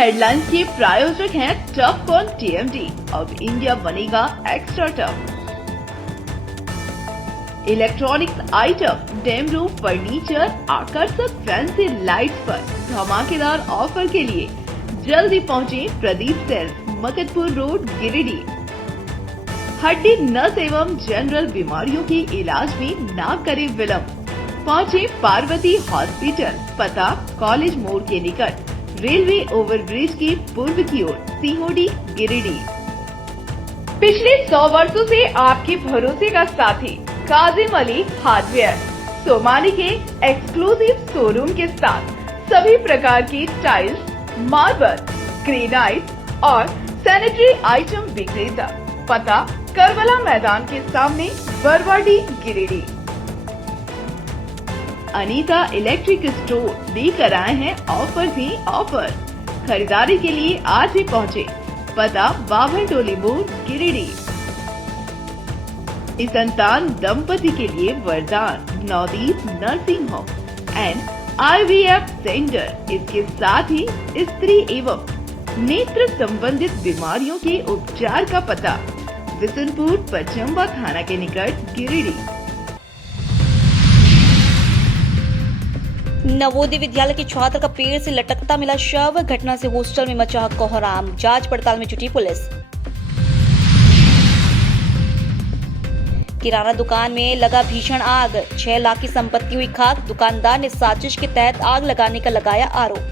Headlines के प्रायोजक हैं टफ कॉन टीएमटी। अब इंडिया बनेगा extra tough. Electronics item, dam roof furniture, आकर्षक फैंसी लाइट्स पर धमाकेदार ऑफर के लिए जल्दी पहुंचे प्रदीप सेल्स, मकतपुर रोड, गिरिडीह। हड्डी, नस एवं जनरल बीमारियों के इलाज में ना करे विलंब। पहुंचे पार्वती हॉस्पिटल, पता कॉलेज मोड़ के निकट, रेलवे ओवरब्रिज के पूर्व की ओर, सीहोडी, गिरिडीह। पिछले 100 वर्षों से आपके भरोसे का साथी काजिम अली हार्डवेयर, सोमानी के एक्सक्लूसिव शोरूम के साथ सभी प्रकार की टाइल्स, मार्बल, ग्रेनाइट और सैनिटरी आइटम विक्रेता। पता करबला मैदान के सामने, बरवाडी, गिरिडीह। अनीता इलेक्ट्रिक स्टोर लेकर आए हैं ऑफर ही ऑफर। खरीदारी के लिए आज ही पहुंचे, पता बाभन टोली मोड़, गिरिडीह। इस संतान दंपति के लिए वरदान Navdeep nursing home and IVF centre. इसके साथ ही स्त्री एवं नेत्र संबंधित बीमारियों के उपचार का पता बिशनपुर पचम्बा थाना के निकट, गिरिडीह। नवोदय विद्यालय के छात्र का पेड़ से लटकता मिला शव। घटना से हॉस्टल में मचा कोहराम। जांच पड़ताल में जुटी पुलिस। किराना दुकान में लगा भीषण आग, 6 लाख की संपत्ति हुई खाक। दुकानदार ने साजिश के तहत आग लगाने का लगाया आरोप।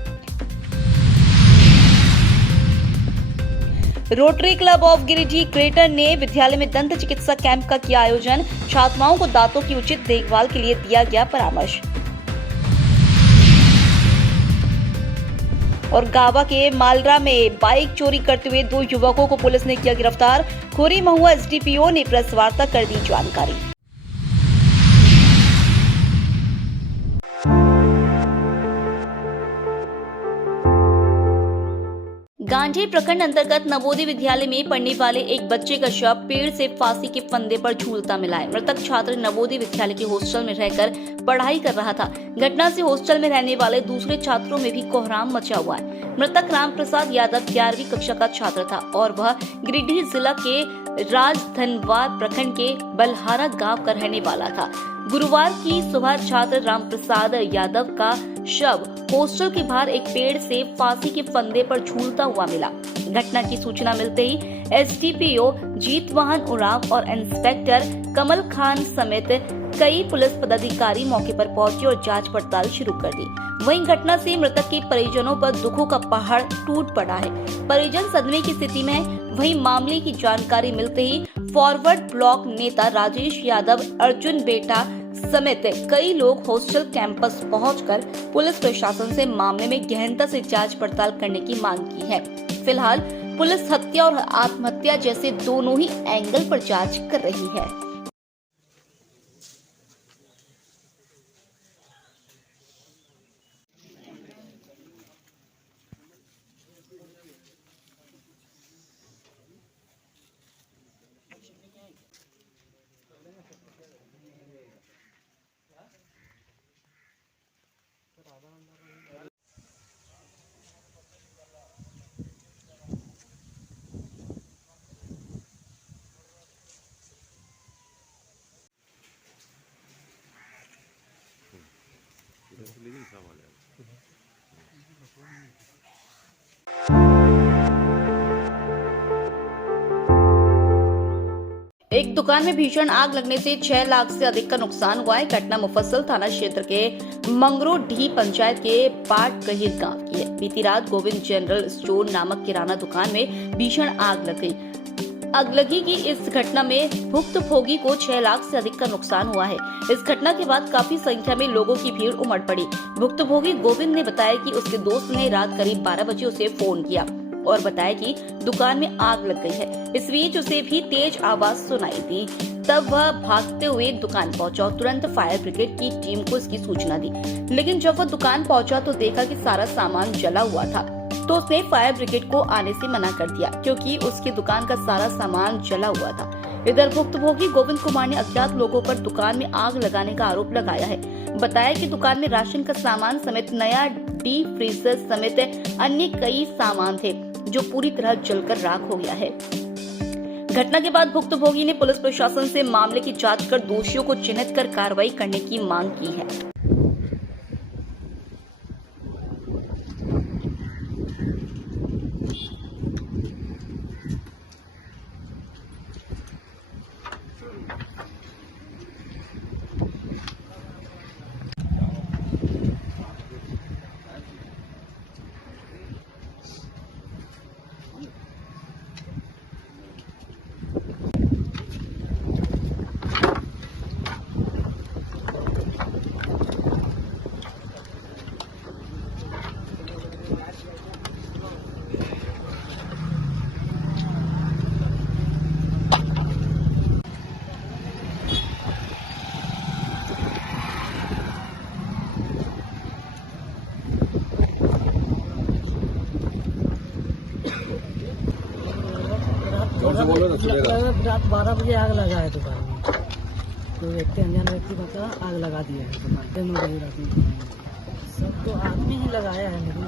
Rotary club of Giridih greater ने विद्यालय में दंत चिकित्सा कैंप का किया आयोजन। छात्राओं को दांतों की उचित देखभाल के लिए दिया गया परामर्श। और गावा के मालरा में बाइक चोरी करते हुए 2 युवकों को पुलिस ने किया गिरफ्तार। खोरी महुआ SDPO ने प्रेस वार्ता कर दी जानकारी। गांधी प्रखंड अंतर्गत नवोदय विद्यालय में पढ़ने वाले एक बच्चे का शव पेड़ से फांसी के फंदे पर झूलता मिला है। मृतक छात्र नवोदय विद्यालय के हॉस्टल में रहकर पढ़ाई कर रहा था। घटना से हॉस्टल में रहने वाले दूसरे छात्रों में भी कोहराम मचा हुआ है। मृतक राम प्रसाद यादव 11वीं कक्षा का छात्र था और वह गिरिडीह जिला के राजधनवार प्रखंड के बलहारा गांव का रहने वाला था। गुरुवार की सुबह छात्र राम प्रसाद यादव का शव हॉस्टल के बाहर एक पेड़ से फांसी के फंदे पर झूलता हुआ मिला। घटना की सूचना मिलते ही SDPO जीतवाहन उरांव और इंस्पेक्टर कमल खान समेत कई पुलिस पदाधिकारी मौके पर पहुंचे और जांच पड़ताल शुरू कर दी। वहीं घटना से मृतक के परिजनों पर दुखों का पहाड़ टूट पड़ा है। परिजन सदमे की स्थिति में है। वहीं मामले की जानकारी मिलते ही फॉरवर्ड ब्लॉक नेता राजेश यादव, अर्जुन बेटा समेत कई लोग हॉस्टल कैंपस पहुंचकर पुलिस प्रशासन से मामले में गहनता से जांच पड़ताल करने की मांग की है। फिलहाल पुलिस हत्या और आत्महत्या जैसे दोनों ही एंगल पर जांच कर रही है। एक दुकान में भीषण आग लगने से 6 लाख से अधिक का नुकसान हुआ है। घटना मुफस्सल थाना क्षेत्र के मंगरोडीह पंचायत के पाट कहिर गांव की है। बीती रात गोविंद जनरल स्टोर नामक किराना दुकान में भीषण आग लग गई। अगलगी की इस घटना में भुक्तभोगी को 6 लाख से अधिक का नुकसान हुआ है। इस घटना के बाद काफी संख्या में लोगों की भीड़ उमड़ पड़ी। भुक्तभोगी गोविंद ने बताया कि उसके दोस्त ने रात करीब 12 बजे उसे फोन किया और बताया कि दुकान में आग लग गई है। इस बीच उसे भी तेज आवाज सुनाई दी। तब वह भागते हुए दुकान पहुंचा और तुरंत फायर ब्रिगेड की टीम को इसकी सूचना दी। लेकिन जब वह दुकान पहुंचा तो देखा कि सारा सामान जला हुआ था, तो उसने फायर ब्रिगेड को आने से मना कर दिया क्योंकि उसकी दुकान का सारा सामान जला हुआ था। इधर भुक्तभोगी गोविंद कुमार ने अज्ञात लोगों पर दुकान में आग लगाने का आरोप लगाया है। बताया कि दुकान में राशन का सामान समेत नया डीप फ्रीजर समेत अन्य कई सामान थे जो पूरी तरह जलकर राख हो गया है। घटना के बाद भुक्तभोगी ने पुलिस प्रशासन से मामले की जांच कर दोषियों को चिन्हित कर कार्रवाई करने की मांग की है। रात 12 बजे आग लगा है दुकान में। तो व्यक्ति अनजान व्यक्ति मतलब आग लगा दिया है दुकान पे 9 बजे रात में। सब तो आदमी ही लगाया है, लेकिन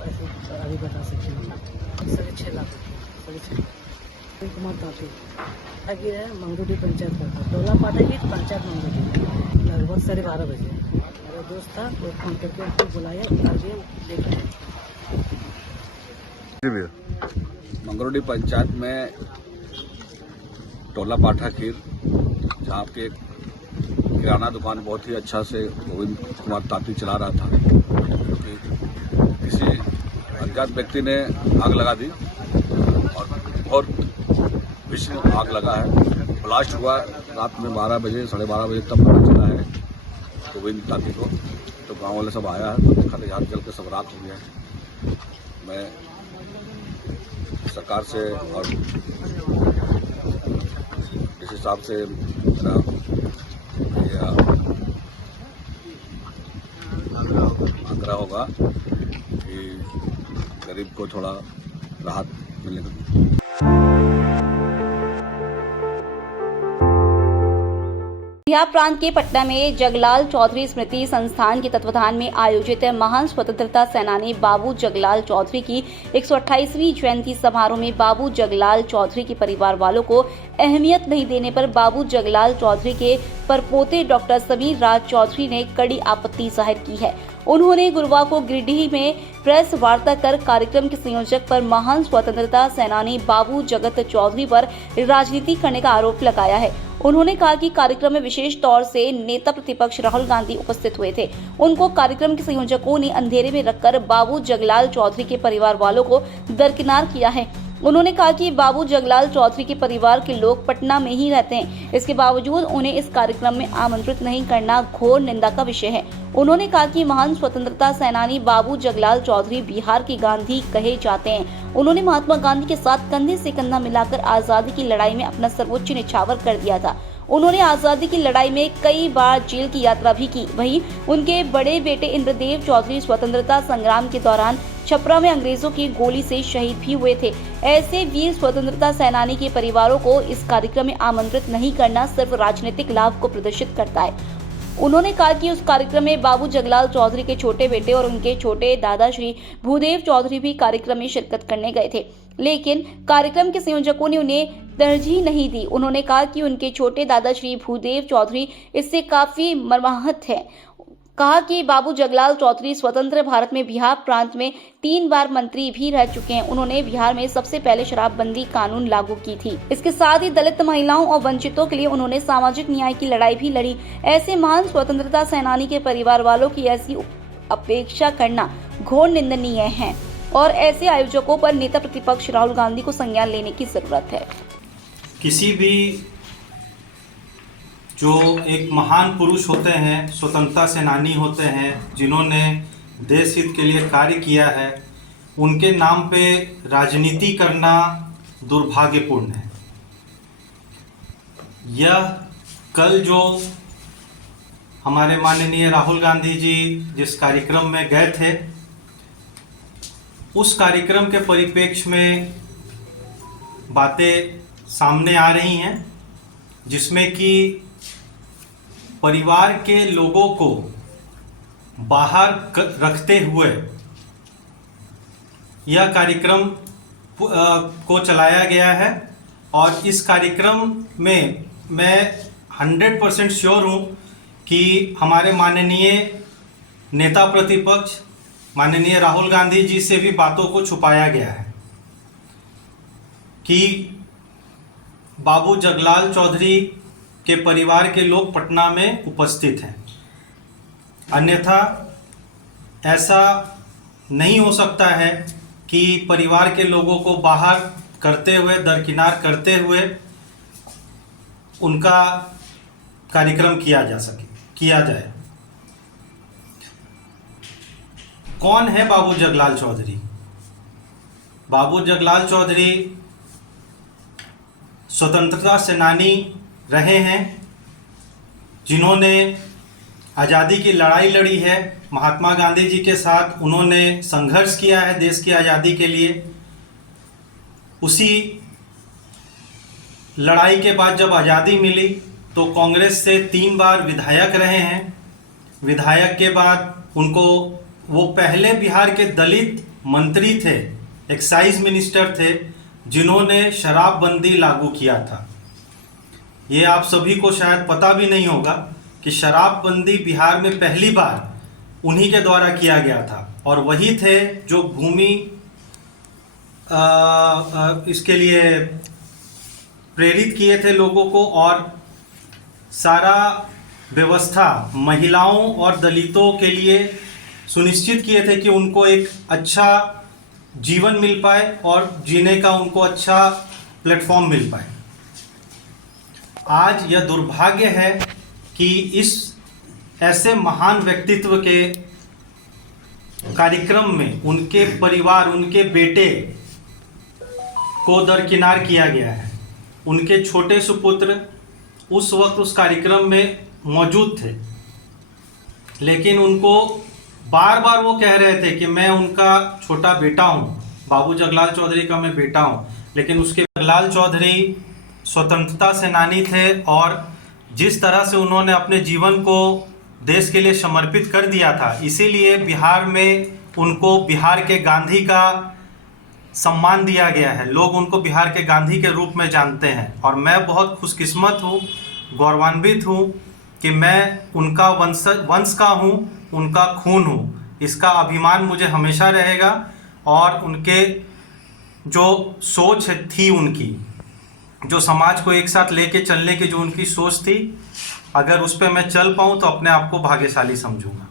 ऐसे अभी बता सकते हैं। 6.5 लाख कुमार ताती आगे है मंगरूडी पंचायत का टोला पाटा की पंचायत मंगरूडी लगभग 12:30 बजे मेरा दोस्त था, वो फोन करके उसको बुलाया आगे देखा। मंगरूडी पंचायत में टोला पाठा खीर, जहाँ पे किराना दुकान बहुत ही अच्छा से गोविंद कुमार ताती चला रहा था, क्योंकि किसी अज्ञात व्यक्ति ने आग लगा दी और बहुत भीषण आग लगा है। ब्लास्ट हुआ रात में 12 बजे 12:30 बजे तब पता चला है गोविंद ताती को। तो गाँव वाले सब आया है, तो देखा तो यहाँ जल के सब राख हो गया है। मैं सरकार से और इस हिसाब से मेरा आग्रह होगा कि गरीब को थोड़ा राहत मिलेगा। बिहार प्रांत के पटना में जगलाल चौधरी स्मृति संस्थान के तत्वाधान में आयोजित महान स्वतंत्रता सेनानी बाबू जगलाल चौधरी की 128वीं जयंती समारोह में बाबू जगलाल चौधरी के परिवार वालों को अहमियत नहीं देने पर बाबू जगलाल चौधरी के परपोते डॉक्टर समीर राज चौधरी ने कड़ी आपत्ति जाहिर की है। उन्होंने गुरुवार को गिरिडीह में प्रेस वार्ता कर कार्यक्रम के संयोजक पर महान स्वतंत्रता सेनानी बाबू जगत चौधरी पर राजनीति करने का आरोप लगाया है। उन्होंने कहा कि कार्यक्रम में विशेष तौर से नेता प्रतिपक्ष राहुल गांधी उपस्थित हुए थे। उनको कार्यक्रम के संयोजकों ने अंधेरे में रखकर बाबू जगलाल चौधरी के परिवार वालों को दरकिनार किया है। उन्होंने कहा कि बाबू जगलाल चौधरी के परिवार के लोग पटना में ही रहते हैं, इसके बावजूद उन्हें इस कार्यक्रम में आमंत्रित नहीं करना घोर निंदा का विषय है। उन्होंने कहा कि महान स्वतंत्रता सेनानी बाबू जगलाल चौधरी बिहार के गांधी कहे जाते हैं। उन्होंने महात्मा गांधी के साथ कंधे से कंधा मिलाकर आजादी की लड़ाई में अपना सर्वोच्च न्यौछावर कर दिया था। उन्होंने आजादी की लड़ाई में कई बार जेल की यात्रा भी की। वहीं उनके बड़े बेटे इंद्रदेव चौधरी स्वतंत्रता संग्राम के दौरान छपरा में अंग्रेजों की गोली से शहीद भी हुए थे। ऐसे वीर स्वतंत्रता सेनानी के परिवारों को इस कार्यक्रम में आमंत्रित नहीं करना सिर्फ राजनीतिक लाभ को प्रदर्शित करता है। उन्होंने कहा कि उस कार्यक्रम में बाबू जगलाल चौधरी के छोटे बेटे और उनके छोटे दादा श्री भूदेव चौधरी भी कार्यक्रम में शिरकत करने गए थे, लेकिन कार्यक्रम के संयोजकों ने उन्हें तरजीह नहीं दी। उन्होंने कहा कि उनके छोटे दादा श्री भूदेव चौधरी इससे काफी मर्माहत है। कहा कि बाबू जगलाल चौधरी स्वतंत्र भारत में बिहार प्रांत में 3 बार मंत्री भी रह चुके हैं। उन्होंने बिहार में सबसे पहले शराबबंदी कानून लागू की थी। इसके साथ ही दलित महिलाओं और वंचितों के लिए उन्होंने सामाजिक न्याय की लड़ाई भी लड़ी। ऐसे महान स्वतंत्रता सेनानी के परिवार वालों की ऐसी अपेक्षा करना घोर निंदनीय है और ऐसे आयोजकों पर नेता प्रतिपक्ष राहुल गांधी को संज्ञान लेने की जरूरत है। किसी भी जो एक महान पुरुष होते हैं, स्वतंत्रता सेनानी होते हैं, जिन्होंने देश हित के लिए कार्य किया है, उनके नाम पे राजनीति करना दुर्भाग्यपूर्ण है। यह कल जो हमारे माननीय राहुल गांधी जी जिस कार्यक्रम में गए थे, उस कार्यक्रम के परिप्रेक्ष्य में बातें सामने आ रही हैं, जिसमें कि परिवार के लोगों को बाहर रखते हुए यह कार्यक्रम को चलाया गया है। और इस कार्यक्रम में मैं 100% श्योर हूँ कि हमारे माननीय नेता प्रतिपक्ष माननीय राहुल गांधी जी से भी बातों को छुपाया गया है कि बाबू जगलाल चौधरी के परिवार के लोग पटना में उपस्थित हैं। अन्यथा ऐसा नहीं हो सकता है कि परिवार के लोगों को बाहर करते हुए, दरकिनार करते हुए उनका कार्यक्रम किया जाए। कौन है बाबू जगलाल चौधरी? बाबू जगलाल चौधरी स्वतंत्रता सेनानी रहे हैं, जिन्होंने आज़ादी की लड़ाई लड़ी है। महात्मा गांधी जी के साथ उन्होंने संघर्ष किया है देश की आज़ादी के लिए। उसी लड़ाई के बाद जब आज़ादी मिली तो कांग्रेस से 3 बार विधायक रहे हैं। विधायक के बाद उनको, वो पहले बिहार के दलित मंत्री थे, एक्साइज मिनिस्टर थे, जिन्होंने शराबबंदी लागू किया था। ये आप सभी को शायद पता भी नहीं होगा कि शराबबंदी बिहार में पहली बार उन्हीं के द्वारा किया गया था। और वही थे जो भूमि इसके लिए प्रेरित किए थे लोगों को, और सारा व्यवस्था महिलाओं और दलितों के लिए सुनिश्चित किए थे कि उनको एक अच्छा जीवन मिल पाए और जीने का उनको अच्छा प्लेटफॉर्म मिल पाए। आज यह दुर्भाग्य है कि इस ऐसे महान व्यक्तित्व के कार्यक्रम में उनके परिवार, उनके बेटे को दरकिनार किया गया है। उनके छोटे सुपुत्र उस वक्त उस कार्यक्रम में मौजूद थे, लेकिन उनको बार बार वो कह रहे थे कि मैं उनका छोटा बेटा हूँ, बाबू जगलाल चौधरी का मैं बेटा हूँ। लेकिन उसके जगलाल चौधरी स्वतंत्रता सेनानी थे और जिस तरह से उन्होंने अपने जीवन को देश के लिए समर्पित कर दिया था, इसीलिए बिहार में उनको बिहार के गांधी का सम्मान दिया गया है। लोग उनको बिहार के गांधी के रूप में जानते हैं और मैं बहुत खुशकिस्मत हूँ, गौरवान्वित हूँ कि मैं उनका वंश का हूँ, उनका खून हूँ। इसका अभिमान मुझे हमेशा रहेगा। और उनके जो सोच थी, उनकी जो समाज को एक साथ लेके चलने की जो उनकी सोच थी, अगर उस पर मैं चल पाऊँ तो अपने आप को भाग्यशाली समझूंगा।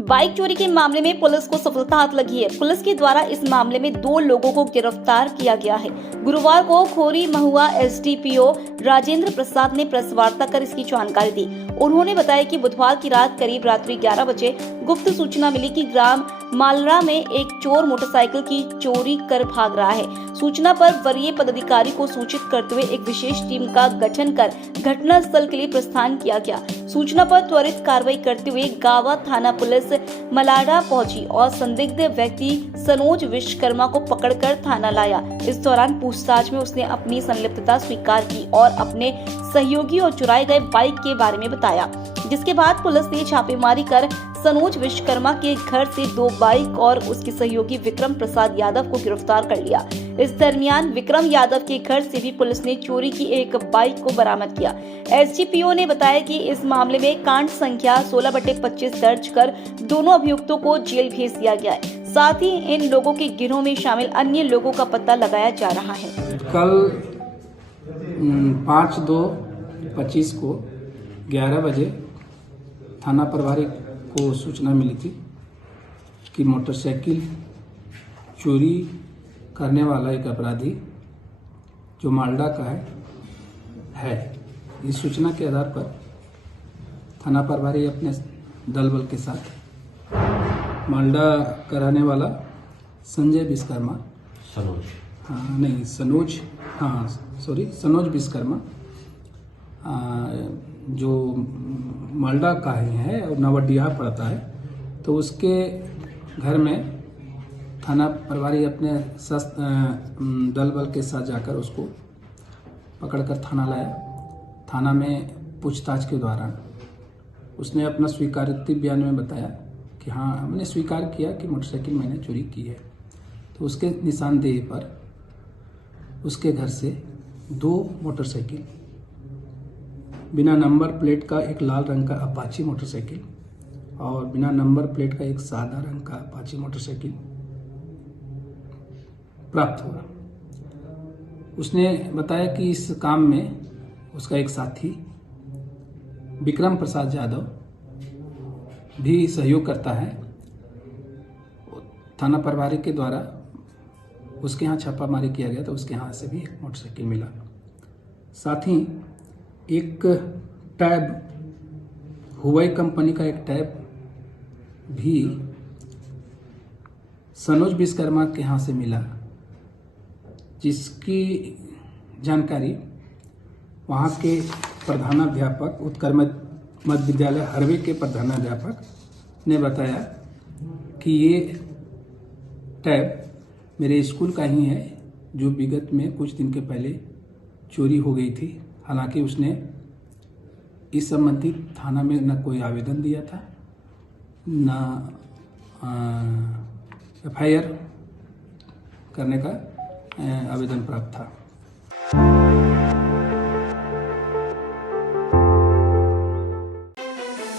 बाइक चोरी के मामले में पुलिस को सफलता हाथ लगी है। पुलिस के द्वारा इस मामले में 2 लोगों को गिरफ्तार किया गया है। गुरुवार को खोरी महुआ एसडीपीओ राजेंद्र प्रसाद ने प्रेस वार्ता कर इसकी जानकारी दी। उन्होंने बताया कि बुधवार की रात करीब रात्रि 11 बजे गुप्त सूचना मिली कि ग्राम मालरा में एक चोर मोटरसाइकिल की चोरी कर भाग रहा है। सूचना पर वरीय पदाधिकारी को सूचित करते हुए एक विशेष टीम का गठन कर घटना स्थल के लिए प्रस्थान किया गया। सूचना पर त्वरित कार्रवाई करते हुए गावा थाना पुलिस मलाडा पहुंची और संदिग्ध व्यक्ति सनोज विश्वकर्मा को पकड़कर थाना लाया। इस दौरान पूछताछ में उसने अपनी संलिप्तता स्वीकार की और अपने सहयोगी और चुराए गए बाइक के बारे में बताया, जिसके बाद पुलिस ने छापेमारी कर सनोज विश्वकर्मा के घर से 2 बाइक और उसके सहयोगी विक्रम प्रसाद यादव को गिरफ्तार कर लिया। इस दरमियान विक्रम यादव के घर से भी पुलिस ने चोरी की एक बाइक को बरामद किया। एसडीपीओ ने बताया कि इस मामले में कांड संख्या 16/25 दर्ज कर दोनों अभियुक्तों को जेल भेज दिया गया है। साथ ही इन लोगों के गिरोह में शामिल अन्य लोगों का पता लगाया जा रहा है। कल 5/2/25 को 11 बजे थाना प्रभारी को सूचना मिली थी कि मोटरसाइकिल चोरी करने वाला एक अपराधी जो मालडा का है। इस सूचना के आधार पर थाना प्रभारी अपने दल बल के साथ मालडा का रहने वाला संजय विश्वकर्मा, सनोज विश्वकर्मा जो मालडा का ही है और नवडिया पड़ता है, तो उसके घर में थाना प्रभारी अपने दल बल के साथ जाकर उसको पकड़कर थाना लाया। थाना में पूछताछ के दौरान उसने अपना स्वीकारोक्ति बयान में बताया कि हाँ, हमने स्वीकार किया कि मोटरसाइकिल मैंने चोरी की है। तो उसके निशानदेही पर उसके घर से 2 मोटरसाइकिल, बिना नंबर प्लेट का एक लाल रंग का अपाची मोटरसाइकिल और बिना नंबर प्लेट का एक सादा रंग का अपाची मोटरसाइकिल प्राप्त हुआ। उसने बताया कि इस काम में उसका एक साथी विक्रम प्रसाद यादव भी सहयोग करता है। थाना प्रभारी के द्वारा उसके यहाँ छापामारी किया गया तो उसके यहाँ से भी एक मोटरसाइकिल मिला। साथ ही एक टैब, हुआई कंपनी का एक टैब भी सनोज विश्वकर्मा के यहाँ से मिला, जिसकी जानकारी वहाँ के प्रधानाध्यापक, उत्कर्म मध्य विद्यालय हरवे के प्रधानाध्यापक ने बताया कि ये टैब मेरे स्कूल का ही है, जो विगत में कुछ दिन के पहले चोरी हो गई थी। हालांकि उसने इस संबंधी थाना में न कोई आवेदन दिया था, न FIR करने का आवेदन प्राप्त था।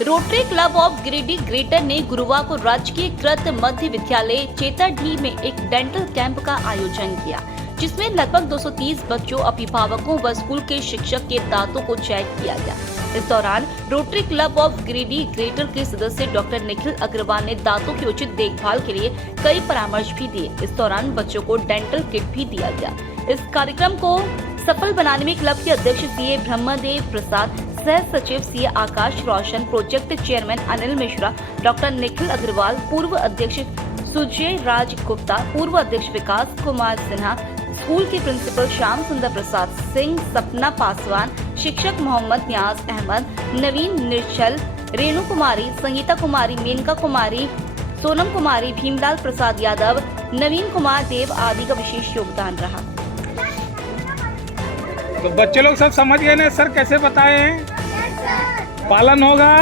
Rotary club of Giridih greater ने गुरुवार को राजकीय कृत मध्य विद्यालय चेताडीह में एक डेंटल कैंप का आयोजन किया, जिसमें लगभग 230 बच्चों, अभिभावकों व स्कूल के शिक्षक के दांतों को चेक किया गया। इस दौरान rotary club of Giridih greater के सदस्य डॉक्टर निखिल अग्रवाल ने दांतों की उचित देखभाल के लिए कई परामर्श भी दिए। इस दौरान बच्चों को डेंटल किट भी दिया गया। इस कार्यक्रम को सफल बनाने में क्लब के अध्यक्ष सीए ब्रह्मदेव प्रसाद, सह सचिव CA Akash Roshan, project chairman Anil Mishra, doctor Nikhil Agarwal, पूर्व अध्यक्ष सुजय राज गुप्ता, पूर्व अध्यक्ष विकास कुमार सिन्हा, स्कूल के प्रिंसिपल श्याम सुंदर प्रसाद सिंह, सपना पासवान, शिक्षक मोहम्मद न्याज अहमद, नवीन निर्छल, रेणु कुमारी, संगीता कुमारी, मेनका कुमारी, सोनम कुमारी, भीमलाल प्रसाद यादव, नवीन कुमार देव आदि का विशेष योगदान रहा। तो बच्चे लोग सब समझ गए ना सर, कैसे बताए हैं? पालन होगा।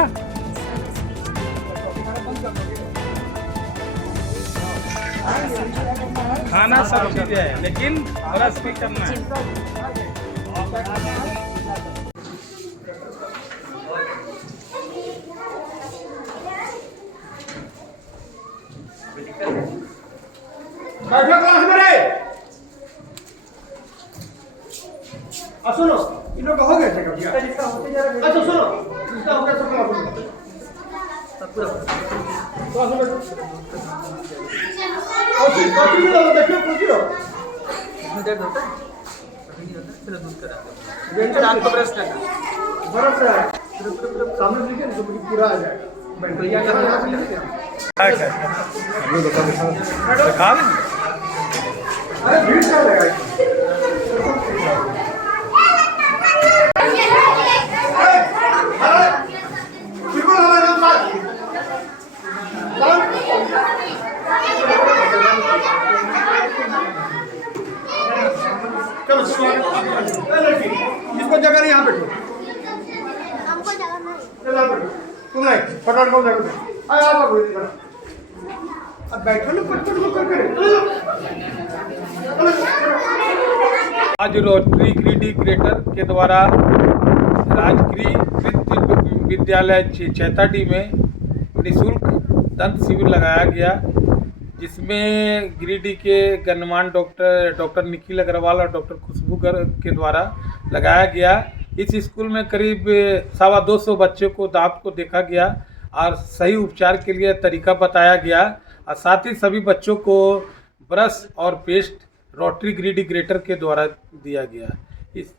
खाना सब चीजें है, लेकिन ब्रश भी करना है। सुनो, इन लोग का हो गया चेकअप? जिसका होते जा रहा है। अच्छा सुनो, जिसका हो गया सब का हो गया। कॉफी भी लो, देखिए कॉफी लो। दर्द होता है? कभी नहीं होता, चलो दूध करा। वेंचर आंख को ब्रश करना। बर्फ रहा है। सामने देखिए ना, तो पूरा आ जाएगा। बैटरिया का यहाँ पे लेके आओ। हम लोग दिखा दें। अरे भीड़ क्या लगा? इसको जगह नहीं, यहाँ बैठो। हमको जगह नहीं। चलो बैठो। तुम नहीं, फटाफट कौन बैठो? आया आप बैठो। अब बैठो ना, पटपट को कर। आज रोटरी गिरिडीह ग्रेटर के द्वारा राजकीय कृत विद्यालय चेताडीह में निःशुल्क दंत शिविर लगाया गया, जिसमें गिरिडीह के गणमान्य डॉक्टर निखिल अग्रवाल और डॉक्टर खुशबू के द्वारा लगाया गया। इस स्कूल में करीब 225 बच्चों को दांत को देखा गया और सही उपचार के लिए तरीका बताया गया, और साथ ही सभी बच्चों को ब्रश और पेस्ट रोटरी गिरिडीह ग्रेटर के द्वारा दिया गया। इस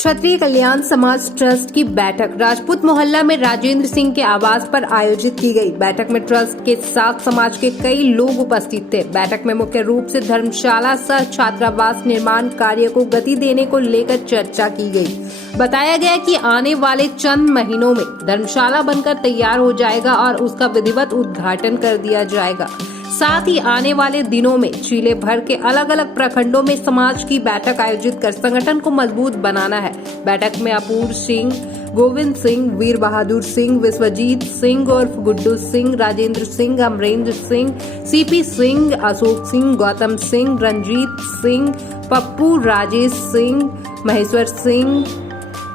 क्षत्रिय कल्याण समाज ट्रस्ट की बैठक राजपूत मोहल्ला में राजेंद्र सिंह के आवास पर आयोजित की गई। बैठक में ट्रस्ट के साथ समाज के कई लोग उपस्थित थे। बैठक में मुख्य रूप से धर्मशाला सह छात्रावास निर्माण कार्य को गति देने को लेकर चर्चा की गई। बताया गया कि आने वाले चंद महीनों में धर्मशाला बनकर तैयार हो जाएगा और उसका विधिवत उद्घाटन कर दिया जाएगा। साथ ही आने वाले दिनों में जिले भर के अलग अलग प्रखंडों में समाज की बैठक आयोजित कर संगठन को मजबूत बनाना है। बैठक में अपूर्व सिंह, गोविंद सिंह, वीर बहादुर सिंह, विश्वजीत सिंह उर्फ गुड्डू सिंह, राजेंद्र सिंह, अमरेंद्र सिंह, सीपी सिंह, अशोक सिंह, गौतम सिंह, रंजीत सिंह, पप्पू, राजेश सिंह, महेश्वर सिंह,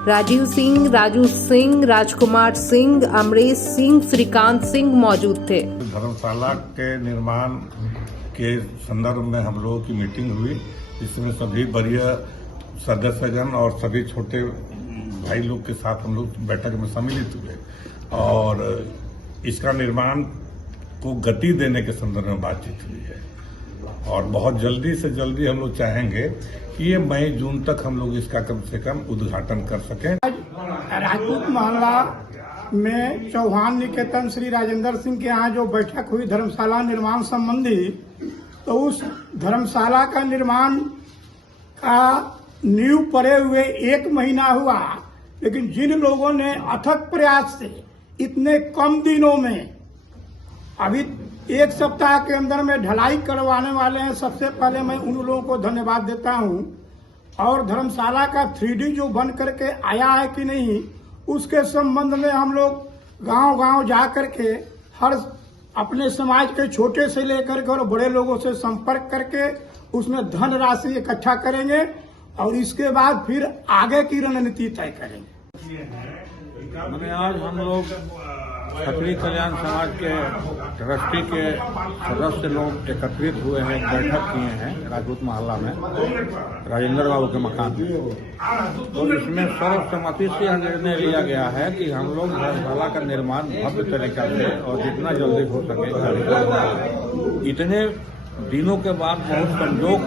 राजीव सिंह, राजू सिंह, राजकुमार सिंह, अमरेश सिंह, श्रीकांत सिंह मौजूद थे। धर्मशाला के निर्माण के संदर्भ में हम लोगों की मीटिंग हुई, जिसमें सभी वरीय सदस्यगण और सभी छोटे भाई लोग के साथ हम लोग बैठक में सम्मिलित हुए और इसका निर्माण को गति देने के संदर्भ में बातचीत हुई है और बहुत जल्दी से जल्दी हम लोग चाहेंगे कि ये मई जून तक हम लोग इसका कम से कम उद्घाटन कर सकें। राजपूत मोहल्ला में चौहान निकेतन श्री राजेंद्र सिंह के यहाँ जो बैठक हुई धर्मशाला निर्माण संबंधी, तो उस धर्मशाला का निर्माण का नींव पड़े हुए 1 महीना हुआ, लेकिन जिन लोगों ने अथक प्रयास से इतने कम दिनों में अभी 1 सप्ताह के अंदर में ढलाई करवाने वाले हैं, सबसे पहले मैं उन लोगों को धन्यवाद देता हूं। और धर्मशाला का 3D जो बन करके आया है कि नहीं, उसके संबंध में हम लोग गांव-गांव जा करके हर अपने समाज के छोटे से लेकर के और बड़े लोगों से संपर्क करके उसमें धन राशि इकट्ठा करेंगे और इसके बाद फिर आगे की रणनीति तय करेंगे। आज हम लोग क्षत्रिय कल्याण समाज के ट्रस्टी के सदस्य लोग एकत्रित हुए हैं, बैठक किए हैं राजपूत मोहल्ला में राजेंद्र बाबू के मकान में। तो इसमें सर्वसम्मति से यह निर्णय लिया गया है कि हम लोग धर्मशाला का निर्माण भव्य तरीका से और जितना जल्दी हो सके करें। इतने दिनों के बाद बहुत संजोग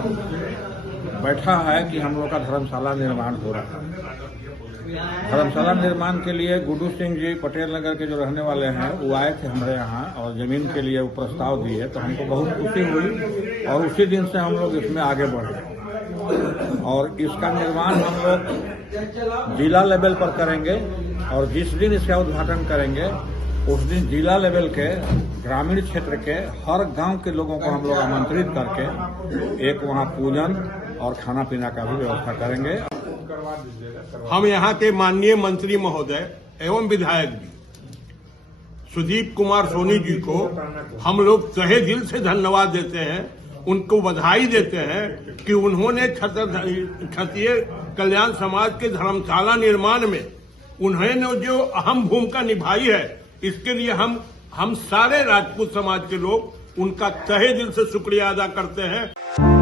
बैठा है कि हम लोग का धर्मशाला निर्माण हो रहा है। धर्मशाला निर्माण के लिए गुड्डू सिंह जी पटेल नगर के जो रहने वाले हैं वो आए थे हमारे यहाँ और जमीन के लिए वो प्रस्ताव दिए, तो हमको बहुत खुशी हुई और उसी दिन से हम लोग इसमें आगे बढ़े और इसका निर्माण हम लोग जिला लेवल पर करेंगे और जिस दिन इसका उद्घाटन करेंगे उस दिन जिला लेवल के ग्रामीण क्षेत्र के हर गांव के लोगों को हम लोग आमंत्रित करके एक वहां पूजन और खाना पीना का भी व्यवस्था करेंगे। हम यहाँ के माननीय मंत्री महोदय एवं विधायक जी सुदीप कुमार सोनी जी को हम लोग तहे दिल से धन्यवाद देते हैं, उनको बधाई देते हैं कि उन्होंने क्षत्रिय कल्याण समाज के धर्मशाला निर्माण में उन्होंने जो अहम भूमिका निभाई है, इसके लिए हम सारे राजपूत समाज के लोग उनका तहे दिल से शुक्रिया अदा करते हैं।